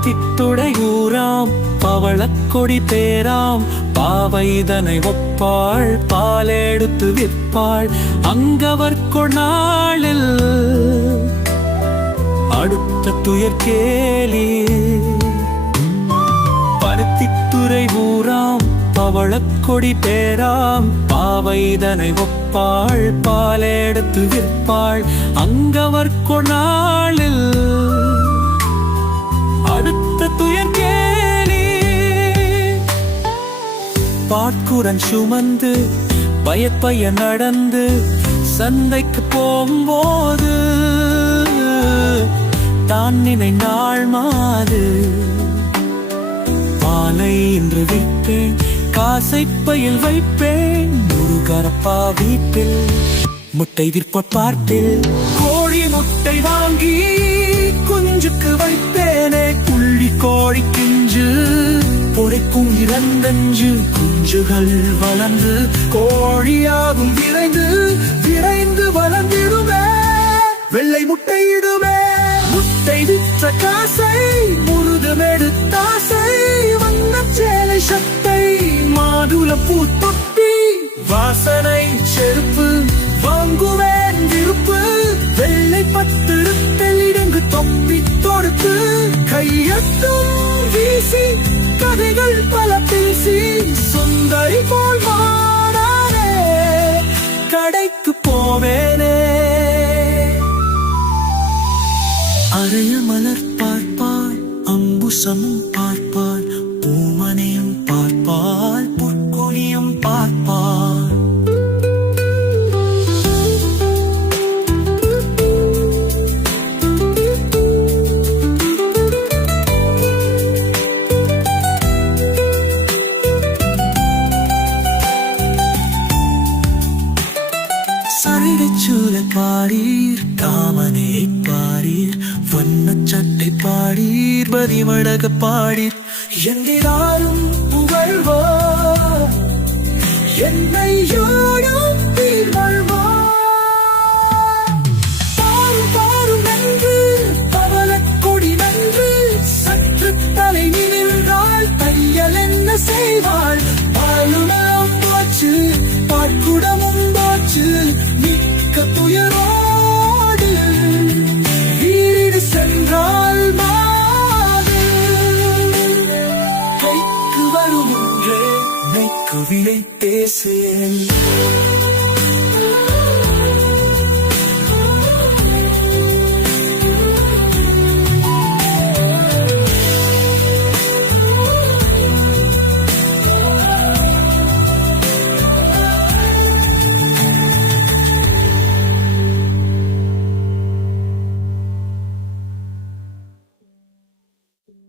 பருத்தித்துடை பவளக்கொடி பேராம் பாவைதனை ஒப்பாள் பாலெடுத்து விற்பாள். அங்கவர் கொண்டாளில் அடுத்த துயர் கேலி. பருத்தித்துறை ஊராம் பவளக்கொடி பேராம் பாவைதனை ஒப்பாள் பாலெடுத்து விற்பாள். அங்கவர் கொண்டாளில் குரன் சுமந்து பயப்பய நடந்து சந்தைக்கு போகும்போது தான் நினை நாள் மாது. பாலை இன்று விற்பேன் காசை பையில் வைப்பேன் முருகரப்பா வீட்டில் முட்டை விற்ப பார்ப்பில். கோழி முட்டை வாங்கி குஞ்சுக்கு வைப்பேனே புள்ளி கோழி குஞ்சு. பொறைக்கும் இரண்டஞ்சு குஞ்சுகள் வளர்ந்து கோழியாகும் விரைந்து விரைந்து வளர்ந்திடுமே. வெள்ளை முட்டையிடுமே. முட்டை விற்ற காசை முருகமெடுத்தாசை வண்ண சேலை சட்டை மாதுள பூத்தொட்டி வாசனை செருப்பு வாங்குவேன் விருப்பு வெள்ளை பத்திருத்தல் இடங்கு தொப்பி தொடுத்து கையட்டும். வீசி கதைகள் பல பேசி சுந்தரி போல் மாறாரே கடைக்கு போவேனே. அறைய மலர் பார்ப்பார் அம்புசமும் பார்ப்பார் சரிகச்சூல பாடீர் காமனே பாடீர் வண்ண சட்டை பாடீர் பரிமடக பாடீர். எங்கிலாரும் புகழ்வோ என்னை யாரும் கைக்கு வரும்